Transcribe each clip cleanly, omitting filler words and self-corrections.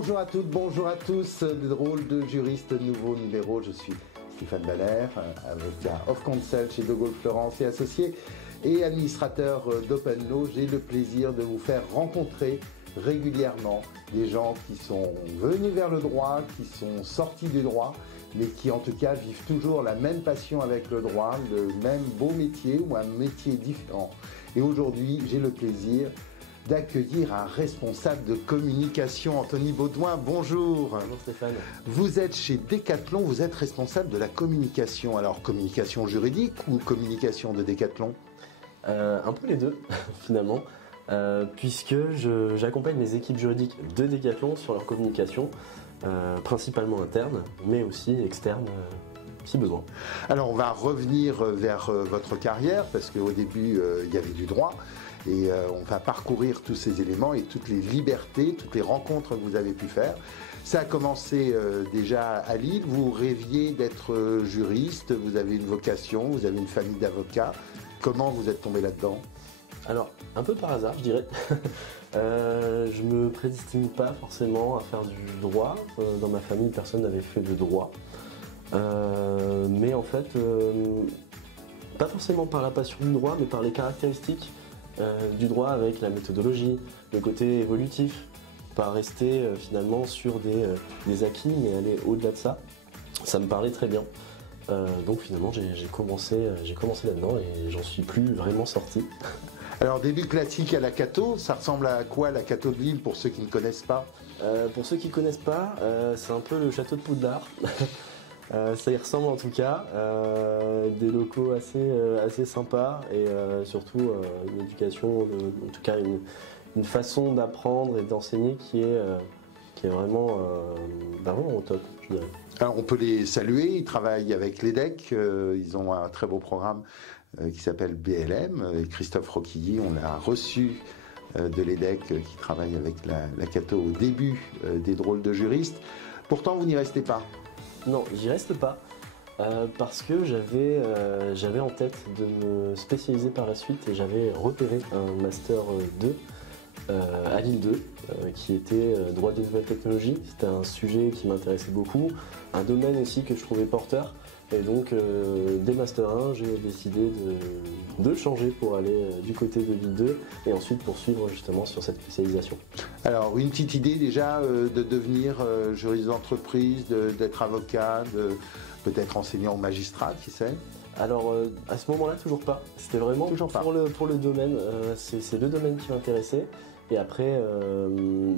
Bonjour à toutes, bonjour à tous, des drôles de juristes, nouveau numéro, je suis Stéphane Baller, avocat of counsel chez De Gaulle Florence et Associés et administrateur d'Open Law. J'ai le plaisir de vous faire rencontrer régulièrement des gens qui sont venus vers le droit, qui sont sortis du droit, mais qui en tout cas vivent toujours la même passion avec le droit, le même beau métier ou un métier différent. Et aujourd'hui, j'ai le plaisir d'accueillir un responsable de communication, Anthony Baudouin. Bonjour. Bonjour Stéphane. Vous êtes chez Decathlon, vous êtes responsable de la communication. Alors, communication juridique ou communication de Decathlon ? Un peu les deux, finalement, puisque j'accompagne mes équipes juridiques de Decathlon sur leur communication, principalement interne, mais aussi externe, si besoin. Alors, on va revenir vers votre carrière, parce qu'au début, il y avait du droit. Et on va parcourir tous ces éléments et toutes les libertés, toutes les rencontres que vous avez pu faire. Ça a commencé déjà à Lille, vous rêviez d'être juriste, vous avez une vocation, vous avez une famille d'avocats. Comment vous êtes tombé là-dedans ? Alors, un peu par hasard, je dirais. Je me prédestine pas forcément à faire du droit. Dans ma famille, personne n'avait fait de droit. Mais en fait, pas forcément par la passion du droit, mais par les caractéristiques du droit avec la méthodologie, le côté évolutif, pas rester finalement sur des acquis, mais aller au-delà de ça. Ça me parlait très bien. Donc finalement, j'ai commencé là-dedans et j'en suis plus vraiment sorti. Alors, début classique à la Cato, ça ressemble à quoi la Cato de Lille pour ceux qui ne connaissent pas ? Pour ceux qui ne connaissent pas, c'est un peu le château de Poudlard. Ça y ressemble en tout cas, des locaux assez sympas et surtout une éducation, en tout cas une façon d'apprendre et d'enseigner qui est vraiment, vraiment au top, je dirais. Alors on peut les saluer, ils travaillent avec l'EDEC, ils ont un très beau programme qui s'appelle BLM, et Christophe Roquilly, on l'a reçu de l'EDEC qui travaille avec la Cato au début des drôles de juristes. Pourtant vous n'y restez pas. Non, j'y reste pas, parce que j'avais en tête de me spécialiser par la suite et j'avais repéré un Master 2 à Lille 2, qui était droit des nouvelles technologies. C'était un sujet qui m'intéressait beaucoup, un domaine aussi que je trouvais porteur. Et donc, dès Master 1, j'ai décidé de changer pour aller du côté de Lille 2 et ensuite poursuivre justement sur cette spécialisation. Alors, une petite idée déjà de devenir juriste d'entreprise, d'être avocat, de peut-être enseignant ou magistrat, qui sait ? Alors, à ce moment-là, toujours pas. C'était vraiment pour le domaine. C'est le domaine qui m'intéressait. Et après,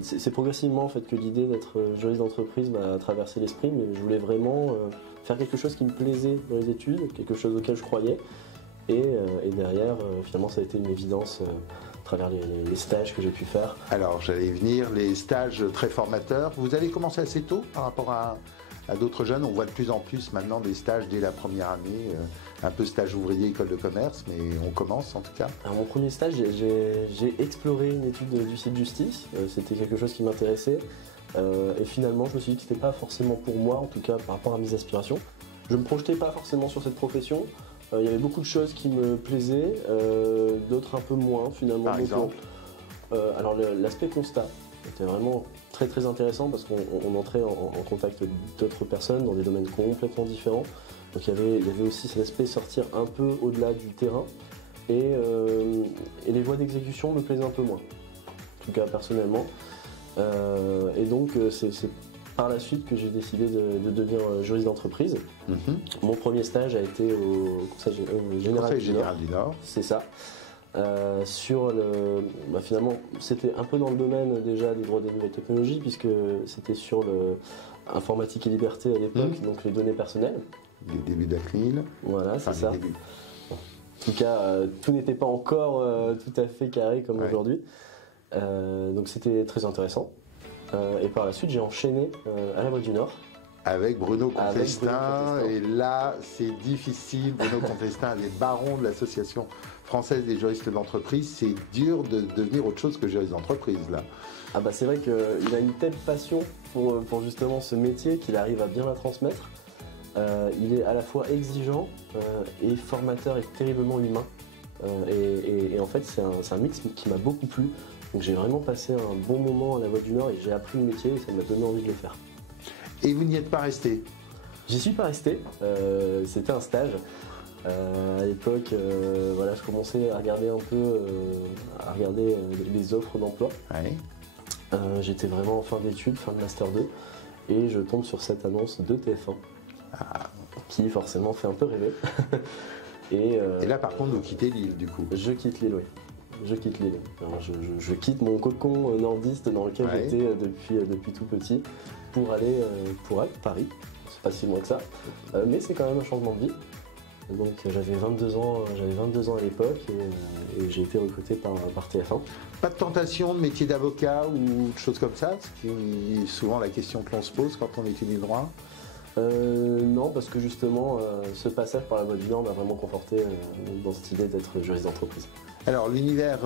c'est progressivement en fait que l'idée d'être juriste d'entreprise m'a traversé l'esprit, mais je voulais vraiment faire quelque chose qui me plaisait dans les études, quelque chose auquel je croyais. Et derrière, finalement, ça a été une évidence à travers les stages que j'ai pu faire. Alors, j'allais y venir, les stages très formateurs. Vous avez commencé assez tôt par rapport à d'autres jeunes. On voit de plus en plus maintenant des stages dès la première année, un peu stage ouvrier, école de commerce, mais on commence en tout cas. Alors, mon premier stage, j'ai exploré une étude d'huissier de justice. C'était quelque chose qui m'intéressait. Et finalement, je me suis dit que c'était pas forcément pour moi, en tout cas par rapport à mes aspirations. Je me projetais pas forcément sur cette profession. Il y avait beaucoup de choses qui me plaisaient, d'autres un peu moins finalement. Par exemple alors l'aspect constat était vraiment très très intéressant parce qu'on entrait en contact d'autres personnes dans des domaines complètement différents. Donc il y avait aussi cet aspect sortir un peu au-delà du terrain et les voies d'exécution me plaisaient un peu moins, en tout cas personnellement. Et donc c'est par la suite que j'ai décidé de devenir juriste d'entreprise. Mon premier stage a été au Conseil général du Nord. C'est ça. Finalement, c'était un peu dans le domaine déjà des droits des nouvelles technologies, puisque c'était sur informatique et liberté à l'époque, donc les données personnelles. Les débuts d'Acnil. Voilà, c'est ça. En tout cas, tout n'était pas encore tout à fait carré comme aujourd'hui. Donc c'était très intéressant. Et par la suite, j'ai enchaîné à la Voix du Nord. Avec Bruno Contestin, et là c'est difficile. Bruno Contestin, les barons de l'association française des juristes d'entreprise, c'est dur de devenir autre chose que juriste d'entreprise là. Ah bah c'est vrai qu'il a une telle passion pour justement ce métier qu'il arrive à bien la transmettre. Il est à la fois exigeant et formateur et terriblement humain. Et en fait c'est un mix qui m'a beaucoup plu. Donc j'ai vraiment passé un bon moment à la Voix du Nord et j'ai appris le métier et ça m'a donné envie de le faire. Et vous n'y êtes pas resté? J'y suis pas resté, c'était un stage. À l'époque, voilà, je commençais à regarder un peu, les offres d'emploi. Ouais. J'étais vraiment en fin d'études, fin de Master 2, et je tombe sur cette annonce de TF1, qui forcément fait un peu rêver. Et là, par contre, vous quittez l'île, du coup? Je quitte l'île, oui. Je quitte l'île. Je quitte mon cocon nordiste dans lequel j'étais depuis tout petit pour aller à Paris. C'est pas si loin que ça, mais c'est quand même un changement de vie. Donc j'avais 22 ans à l'époque et j'ai été recruté par TF1. Pas de tentation de métier d'avocat ou de choses comme ça? C'est souvent la question que l'on se pose quand on étudie le droit. Non, parce que justement, ce passage par la Voix du Nord m'a vraiment conforté dans cette idée d'être juriste d'entreprise. Alors l'univers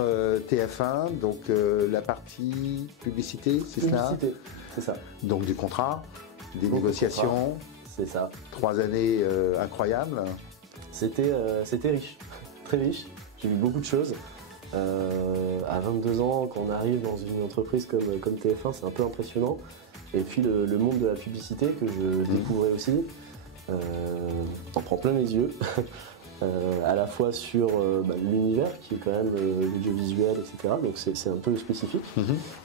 TF1, donc la partie publicité, c'est cela? Publicité, c'est ça. Donc du contrat, des négociations. C'est ça. 3 années incroyables. C'était riche, très riche. J'ai vu beaucoup de choses. À 22 ans, quand on arrive dans une entreprise comme TF1, c'est un peu impressionnant. Et puis le monde de la publicité que je découvrais aussi, en prend plein les yeux. À la fois sur l'univers qui est quand même l'audiovisuel, etc. Donc c'est un peu spécifique.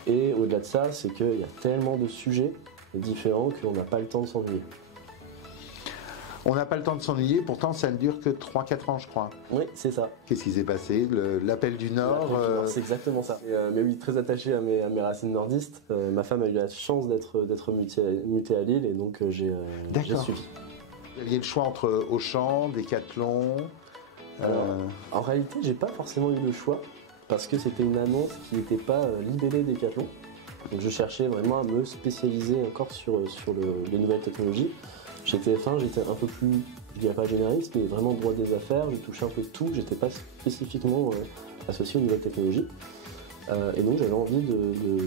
Et au-delà de ça, c'est qu'il y a tellement de sujets différents qu'on n'a pas le temps de s'ennuyer. On n'a pas le temps de s'ennuyer, pourtant ça ne dure que 3-4 ans, je crois. Oui, c'est ça. Qu'est-ce qui s'est passé? L'appel du Nord C'est exactement ça. Mais oui, très attaché à mes racines nordistes. Ma femme a eu la chance d'être mutée à Lille et donc j'ai suivi. Vous aviez le choix entre Auchan, Decathlon. En réalité, j'ai pas forcément eu le choix parce que c'était une annonce qui n'était pas libellée Decathlon. Donc je cherchais vraiment à me spécialiser encore sur les nouvelles technologies. Chez TF1, j'étais un peu plus, je dirais pas généraliste, mais vraiment droit des affaires, je touchais un peu de tout, j'étais pas spécifiquement associé aux nouvelles technologies. Et donc j'avais envie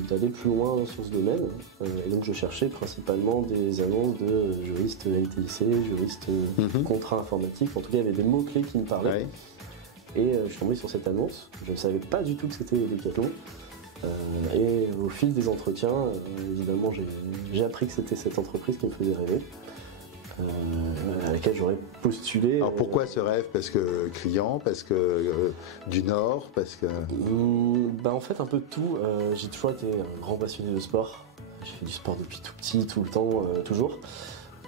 d'aller plus loin sur ce domaine. Et donc je cherchais principalement des annonces de juristes LTIC, juristes contrat informatique. En tout cas, il y avait des mots-clés qui me parlaient. Ouais. Et je suis tombé sur cette annonce. Je ne savais pas du tout que c'était Decathlon. Et au fil des entretiens, évidemment, j'ai appris que c'était cette entreprise qui me faisait rêver. À laquelle j'aurais postulé. Alors pourquoi ce rêve? Parce que client, parce que du Nord, parce que... En fait un peu de tout. J'ai toujours été un grand passionné de sport. J'ai fait du sport depuis tout petit, tout le temps, toujours.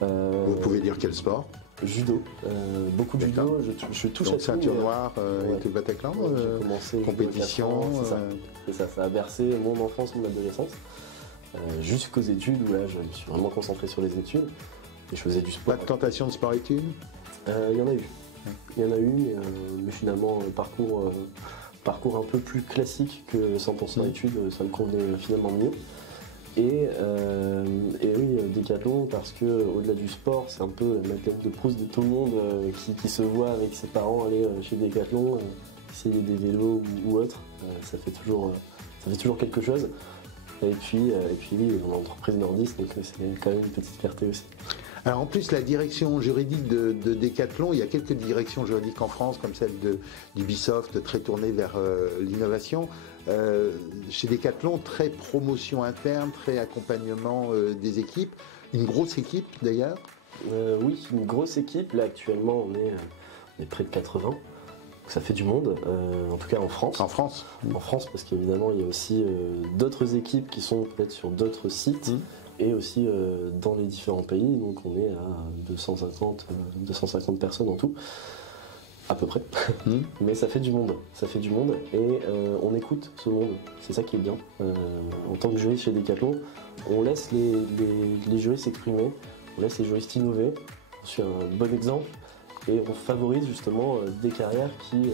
Vous pouvez dire quel sport? Judo. Beaucoup de judo. Je touche à tout. Ceinture noire et tout le Bataclan. J'ai commencé compétition. C'est ça. Ça a bercé mon enfance, mon adolescence. Jusqu'aux études où là je me suis vraiment concentré sur les études. Et je faisais du sport. Pas de tentation de sport-études? Il y en a eu. Il y en a eu, mais finalement, parcours un peu plus classique que 100% études, ça me convenait finalement mieux. Et oui, Decathlon, parce que au-delà du sport, c'est un peu la Madeleine de Proust de tout le monde qui se voit avec ses parents aller chez Decathlon, essayer des vélos ou autre. Ça fait toujours quelque chose. Et puis oui, on est entreprise nordiste, donc c'est quand même une petite fierté aussi. Alors en plus, la direction juridique de Decathlon, il y a quelques directions juridiques en France, comme celle d'Ubisoft, très tournée vers l'innovation. Chez Decathlon, très promotion interne, très accompagnement des équipes. Une grosse équipe d'ailleurs? Oui, une grosse équipe. Là actuellement, on est près de 80. Donc, ça fait du monde, en tout cas en France. En France? En France, parce qu'évidemment, il y a aussi d'autres équipes qui sont peut-être sur d'autres sites. Et aussi dans les différents pays, donc on est à 250 personnes en tout, à peu près. Mais ça fait du monde, et on écoute ce monde, c'est ça qui est bien. En tant que juriste chez Decathlon, on laisse les juristes s'exprimer, on laisse les juristes innover, je suis un bon exemple, et on favorise justement des carrières qui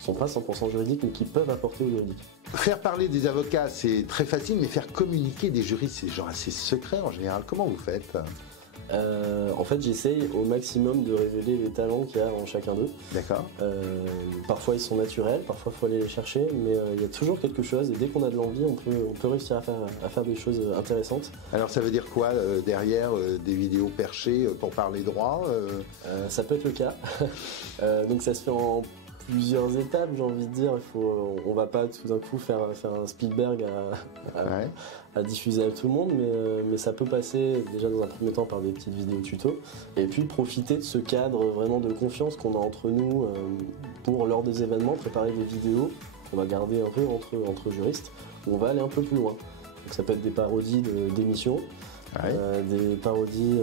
sont pas 100% juridiques, mais qui peuvent apporter au juridique. Faire parler des avocats, c'est très facile, mais faire communiquer des juristes, c'est genre assez secret en général. Comment vous faites? En fait, j'essaye au maximum de révéler les talents qu'il y a en chacun d'eux. D'accord. Parfois, ils sont naturels, parfois, il faut aller les chercher, mais il y a toujours quelque chose, et dès qu'on a de l'envie, on peut réussir à faire des choses intéressantes. Alors, ça veut dire quoi derrière des vidéos perchées pour parler droit? Ça peut être le cas. Donc, ça se fait en plusieurs étapes, j'ai envie de dire. On va pas tout d'un coup faire un Spielberg à diffuser à tout le monde, mais ça peut passer déjà dans un premier temps par des petites vidéos tuto, et puis profiter de ce cadre vraiment de confiance qu'on a entre nous pour, lors des événements, préparer des vidéos qu'on va garder un peu entre juristes, où on va aller un peu plus loin. Donc ça peut être des parodies d'émissions, des parodies,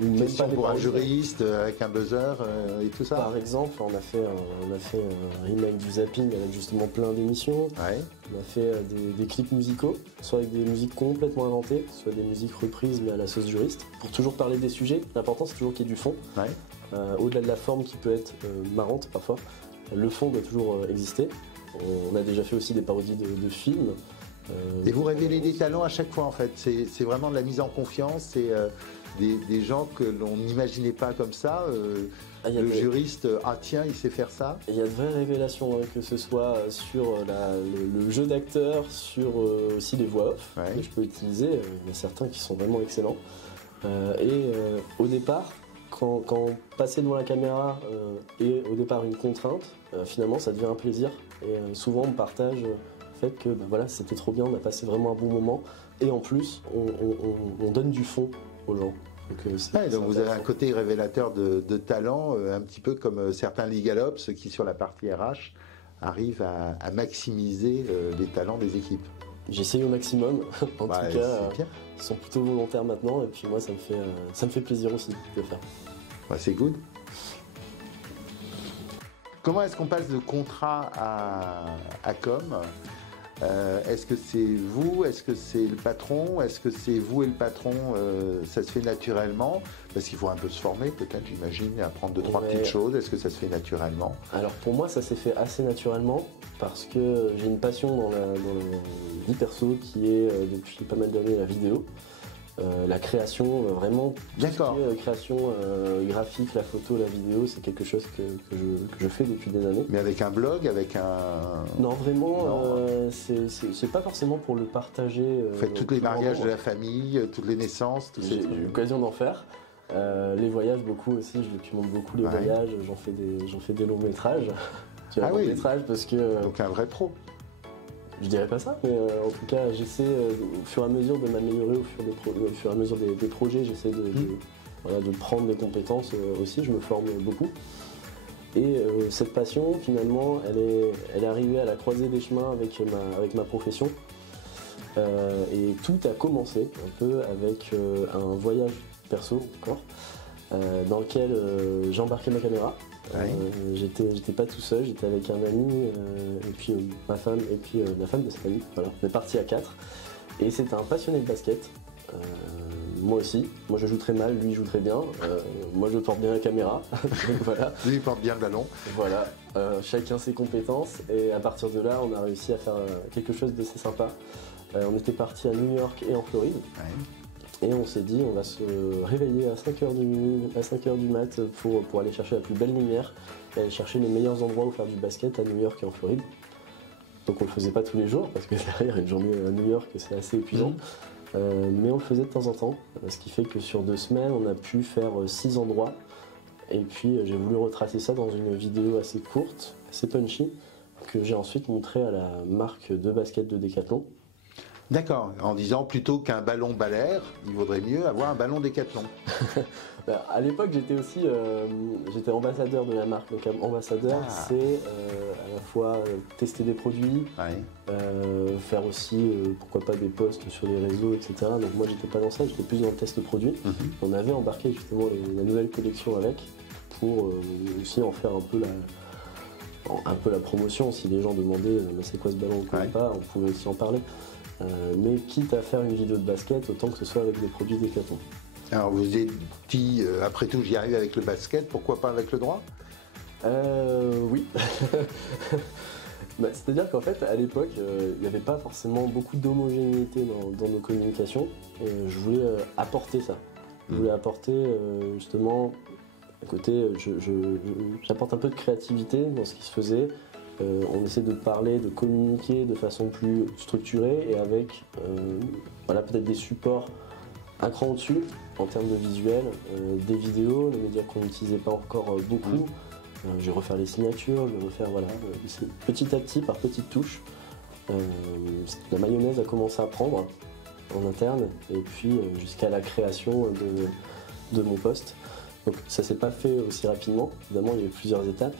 une question pour un juriste avec un buzzer et tout ça. Par exemple, on a fait un remake du zapping avec justement plein d'émissions. On a fait des clips musicaux, soit avec des musiques complètement inventées, soit des musiques reprises mais à la sauce juriste. Pour toujours parler des sujets, l'important c'est toujours qu'il y ait du fond. Au-delà de la forme qui peut être marrante parfois, le fond doit toujours exister. On a déjà fait aussi des parodies de films. Et vous révélez des talents à chaque fois en fait, c'est vraiment de la mise en confiance, c'est des gens que l'on n'imaginait pas comme ça, le juriste, ah tiens il sait faire ça. Il y a de vraies révélations, que ce soit sur le jeu d'acteur, sur aussi les voix off que je peux utiliser, il y a certains qui sont vraiment excellents. Au départ, quand passer devant la caméra est au départ une contrainte, finalement ça devient un plaisir, et souvent on partage fait que c'était trop bien, on a passé vraiment un bon moment, et en plus on donne du fond aux gens. Donc vous avez un côté révélateur de talent, un petit peu comme certains Legal Ops qui sur la partie RH arrivent à maximiser les talents des équipes. J'essaye au maximum, en tout cas ils sont plutôt volontaires maintenant, et puis moi ça me fait plaisir aussi de le faire. C'est good. Comment est-ce qu'on passe de contrat à com ? Est-ce que c'est vous? Est-ce que c'est le patron? Est-ce que c'est vous et le patron? Ça se fait naturellement? Parce qu'il faut un peu se former, peut-être, j'imagine, apprendre 2-3 petites choses. Est-ce que ça se fait naturellement? Alors pour moi, ça s'est fait assez naturellement parce que j'ai une passion dans la vie perso qui est depuis pas mal d'années la vidéo. La création, vraiment, création graphique, la photo, la vidéo, c'est quelque chose que je fais depuis des années. Mais avec un blog, avec un... Non, vraiment, c'est pas forcément pour le partager. Vous faites tous les mariages de la famille, toutes les naissances, tous ces trucs. J'ai eu l'occasion d'en faire. Les voyages, beaucoup aussi, je documente beaucoup les voyages, j'en fais des longs métrages. Métrages parce que... Donc un vrai pro. Je dirais pas ça, mais en tout cas, j'essaie au fur et à mesure de m'améliorer, au fur et à mesure des projets, j'essaie de prendre des compétences aussi, je me forme beaucoup. Et cette passion, finalement, elle est arrivée à la croisée des chemins avec ma profession. Et tout a commencé un peu avec un voyage perso encore, dans lequel j'ai embarqué ma caméra. J'étais pas tout seul, j'étais avec un ami, et puis ma femme, et puis la femme de cet ami. Voilà. On est parti à 4. Et c'était un passionné de basket. Moi aussi. Moi je joue très mal, lui il joue très bien. Moi je porte bien la caméra. Donc, voilà. Lui il porte bien le ballon. Voilà. Chacun ses compétences. Et à partir de là, on a réussi à faire quelque chose d'assez sympa. On était parti à New York et en Floride. Et on s'est dit, on va se réveiller à 5h du mat pour aller chercher la plus belle lumière et aller chercher les meilleurs endroits où faire du basket à New York et en Floride. Donc on le faisait pas tous les jours parce que derrière une journée à New York c'est assez épuisant. Mais on le faisait de temps en temps, ce qui fait que sur 2 semaines on a pu faire 6 endroits. Et puis j'ai voulu retracer ça dans une vidéo assez courte, assez punchy, que j'ai ensuite montré à la marque de basket de Decathlon. D'accord, en disant plutôt qu'un ballon balaire, il vaudrait mieux avoir un ballon Décathlon. À l'époque, j'étais ambassadeur de la marque. Donc ambassadeur, c'est à la fois tester des produits, faire aussi, pourquoi pas, des posts sur les réseaux, etc. Donc moi, j'étais pas dans ça, j'étais plus dans le test produit. On avait embarqué justement la nouvelle collection avec, pour aussi en faire un peu la promotion. Si les gens demandaient c'est quoi ce ballon, on ne connaît pas, on pouvait aussi en parler. Mais quitte à faire une vidéo de basket, autant que ce soit avec des produits Decathlon. Alors vous avez dit, après tout j'y arrive avec le basket, pourquoi pas avec le droit? Oui. C'est-à-dire qu'en fait, à l'époque, il n'y avait pas forcément beaucoup d'homogénéité dans nos communications. Et je voulais apporter ça. Je voulais apporter justement, à côté, j'apporte un peu de créativité dans ce qui se faisait. On essaie de parler, de communiquer de façon plus structurée et avec peut-être des supports un cran au-dessus en termes de visuel, des vidéos, les médias qu'on n'utilisait pas encore beaucoup, je vais refaire les signatures, je vais refaire, voilà, c'est petit à petit, par petites touches. La mayonnaise a commencé à prendre en interne, et puis jusqu'à la création de mon poste. Donc ça s'est pas fait aussi rapidement, évidemment il y a eu plusieurs étapes.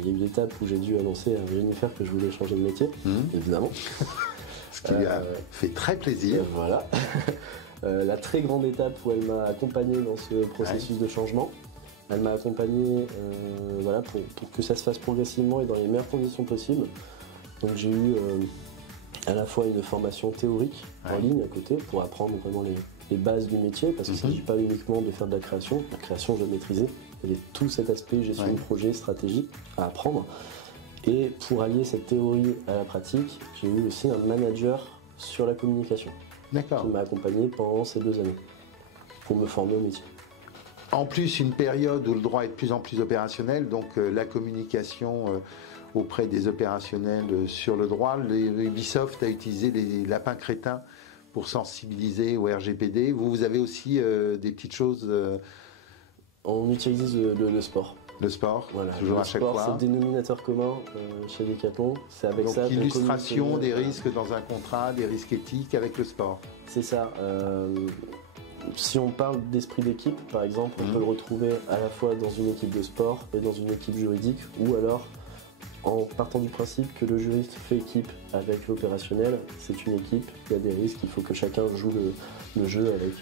Il y a eu l'étape où j'ai dû annoncer à Jennifer que je voulais changer de métier, évidemment. Ce qui lui a fait très plaisir. Voilà. La très grande étape où elle m'a accompagné dans ce processus de changement. Elle m'a accompagné voilà, pour que ça se fasse progressivement et dans les meilleures conditions possibles. Donc j'ai eu à la fois une formation théorique en ligne à côté pour apprendre vraiment les bases du métier, parce qu'il ne s'agit pas uniquement de faire de la création je dois maîtriser. Il y a tout cet aspect gestion de projet, stratégie à apprendre. Et pour allier cette théorie à la pratique, j'ai eu aussi un manager sur la communication qui m'a accompagné pendant ces 2 années pour me former au métier. En plus, une période où le droit est de plus en plus opérationnel, donc la communication auprès des opérationnels sur le droit, Ubisoft a utilisé les lapins crétins pour sensibiliser au RGPD. Vous avez aussi des petites choses... On utilise le sport. Le sport, voilà, toujours à chaque fois. C'est le dénominateur commun chez Decathlon. C'est avec donc, ça. Donc illustration des risques dans un contrat, des risques éthiques avec le sport. C'est ça. Si on parle d'esprit d'équipe, par exemple, on peut le retrouver à la fois dans une équipe de sport et dans une équipe juridique, ou alors en partant du principe que le juriste fait équipe avec l'opérationnel, c'est une équipe, il y a des risques, il faut que chacun joue le jeu avec...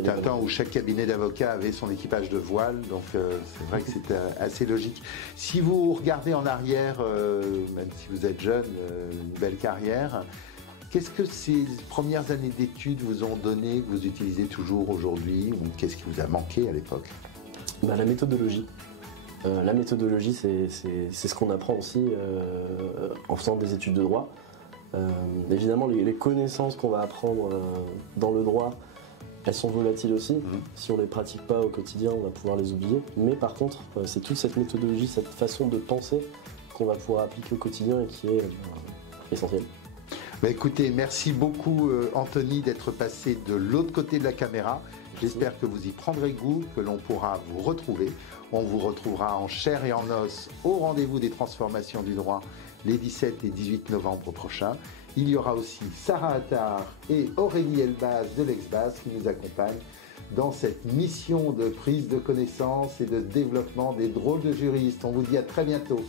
Il y a un temps où chaque cabinet d'avocats avait son équipage de voile, donc c'est vrai que c'était assez logique. Si vous regardez en arrière, même si vous êtes jeune, une belle carrière, qu'est-ce que ces premières années d'études vous ont donné, que vous utilisez toujours aujourd'hui, ou qu'est-ce qui vous a manqué à l'époque? La méthodologie. La méthodologie, c'est ce qu'on apprend aussi en faisant des études de droit. Évidemment, les connaissances qu'on va apprendre dans le droit, elles sont volatiles aussi. Si on ne les pratique pas au quotidien, on va pouvoir les oublier. Mais par contre, c'est toute cette méthodologie, cette façon de penser qu'on va pouvoir appliquer au quotidien et qui est essentielle. Écoutez, merci beaucoup Anthony d'être passé de l'autre côté de la caméra. J'espère que vous y prendrez goût, que l'on pourra vous retrouver. On vous retrouvera en chair et en os au rendez-vous des transformations du droit les 17 et 18 novembre prochains. Il y aura aussi Sarah Attard et Aurélie Elbaz de l'Exbaz qui nous accompagnent dans cette mission de prise de connaissance et de développement des drôles de juristes. On vous dit à très bientôt.